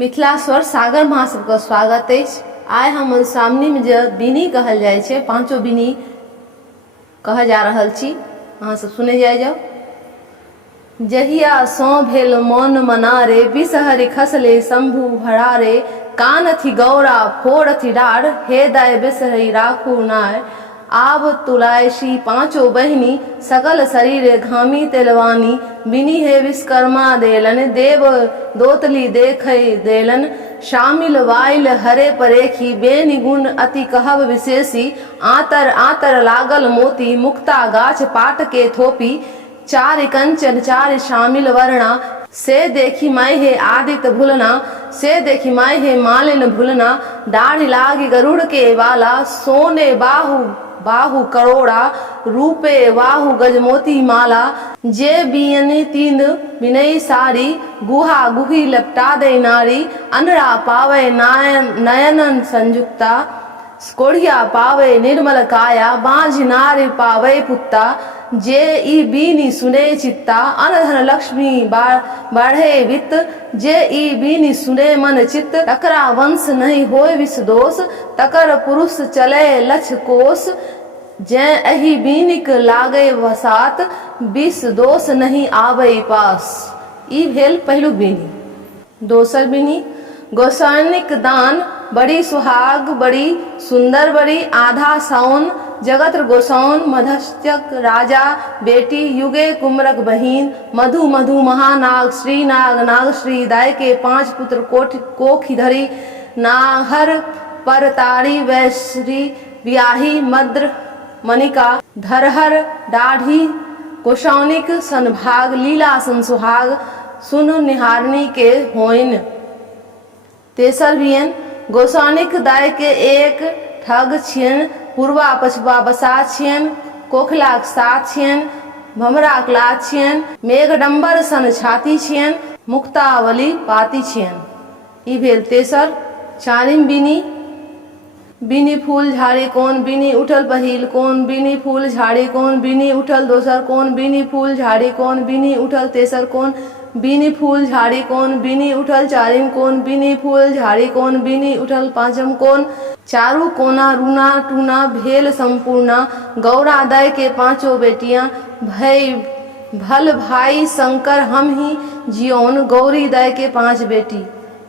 मिथिला स्वर सागर महा सबके स्वागत अछि। आइ हम मधुश्रावणी में जे बिनी कहल जाय छै, पांचो बिनी कह जा रहल छी, अहाँ सब सुने जाओ। जहिया सौ भेल मौन मनारे, बिसहरि खसले शंभु भरारे, कान थी गौरा फोड़ थी डाढ़, हे दाय बिसहरि राखू नाय। आब तुलायशी पांचो बहिनी, सकल शरीर घामी तेलवानी, बिनी हे विश्वकर्मा देलन, देव दोतली देखे देलन। शामिल वाइल हरे परेखी, बेनि गुण अति कहब विशेषी, आतर आतर लागल मोती, मुक्ता गाछ पाट के थोपी, चार कंचन चार शामिल वर्णा, से देखी माय हे आदित्य भुलना, से देखी माय हे मालिन भुलना। दाढ़ी लागी गरुड़ के वाला, सोने बाहु बाहु करोड़ा, रूपे बाहु गजमोती माला। जे बियने तीन बिनई सारी, गुहा गुही लपटा दे नारी, अनरा पावे नयन संयुक्ता, कोढ़िया पावे निर्मल काया, बांझ नारी पावे पुत्ता। जे ई बीनी सुने चित्ता, अनधन लक्ष्मी बढ़े वित्त, जे ई बीनी सुने मन चित्त, तकरा वंश नहीं होय विष दोष, तकर पुरुष चले लक्ष कोष। जे एही बीनिक लागे वसात, विष दोष नहीं आवे पास। ई भेल पहिलुक बीनी। दोसर बीनी, गोसाउनिक दान बड़ी सुहाग बड़ी सुंदर बड़ी, आधा साउन जगत गोसाउन, मधस्त्यक राजा बेटी, युगे कुमरक बहीन, मधु मधु महानाग श्री नाग नागश्री, दाय के पांच पुत्र कोखी धरी, नाहर परतारी वैश्री, ब्याही मद्र मनिका, धरहर दाढ़ी गोसाउनिक सनभाग, लीला सन सुहाग, सुन निहारनी के होइन। तेसर बियन, गोसाउनिक दाय के एक ठग छियन, पूर्वा पछुआ बसा छियन, कोखलाक साथ छियन, भमराक लात छियन, मेघडम्बर सन छाती छियन, मुक्तावली पाती छियन। ई भेल तेसर। चारिम बिनी, बिनी फूल झाड़ी कोन बिनी उठल पहिल कोन, बिनी फूल झाड़ी कोन बिनी उठल दोसर कोन, बिनी फूल झाड़ी कोन बिनी उठल तेसर कोन, बिनी फूल झाड़ी कोन बिनी उठल चारिम कोन, बिनी फूल झाड़ी कोन बिनी उठल पांचम कोन। चारू कोना रूना टूना भेल संपूर्णा, गौरा दाय के पांचों बेटियां, भल भाई शंकर हम ही जियोन, गौरी दाय के पांच बेटी।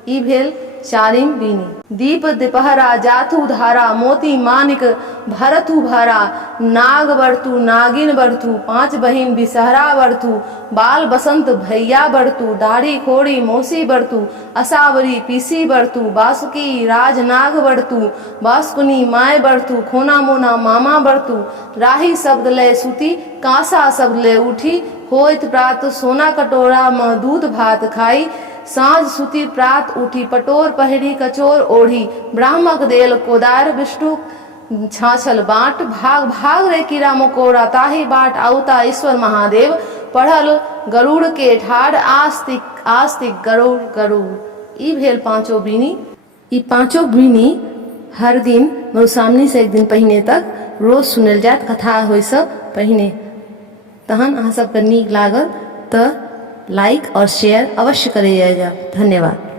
ई भेल चारिम बीनी। दीप दिपहरा जाथू धारा, मोती मानिक भरथू भरा, नाग बरतू नागिन बरतू, पांच बहिन बिसहरा बरतू, बाल बसंत भैया बरतू, दाढ़ी खोड़ी मौसी बरतू, असावरी पीसी बरतू, बासुकी राज नाग बरतू, बासकुनी माय बरतू, खोना मोना मामा बरतू, राही शब्द ले सुती, कांसा शब्द ले उठी, होइत प्रात सोना कटोरा में दूध भात खाई, साँझ सुती प्रात उठी, पटोर पहिरी कचोर ओढ़ी, ब्राह्मक देल कोदार विष्णु छाछल बाट, भाग भाग रे कीड़ा मकोड़ा, ताही बाट आवता ईश्वर महादेव, पढ़ल गरुड़ के ठाड़, आस्तिक आस्तिक गरुड़ गरुड़। ई भेल पांचो बीनी। ई पांचो बीनी हर दिन मधुश्रावणी से एक दिन पहिने तक रोज सुनल जात, कथा होय से पहिने। तहन अहाँ सबके नीक लागल तो लाइक और शेयर अवश्य करे जाए। धन्यवाद।